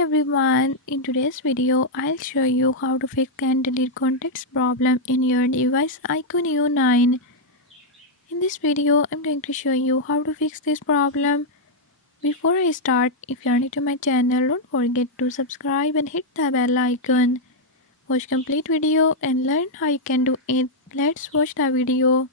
everyone, in today's video I'll show you how to fix can delete contacts problem in your device iQOO 9. In this video I'm going to show you how to fix this problem. Before I start, if you are new to my channel, don't forget to subscribe and hit the bell icon. Watch complete video and learn how you can do it. Let's watch the video.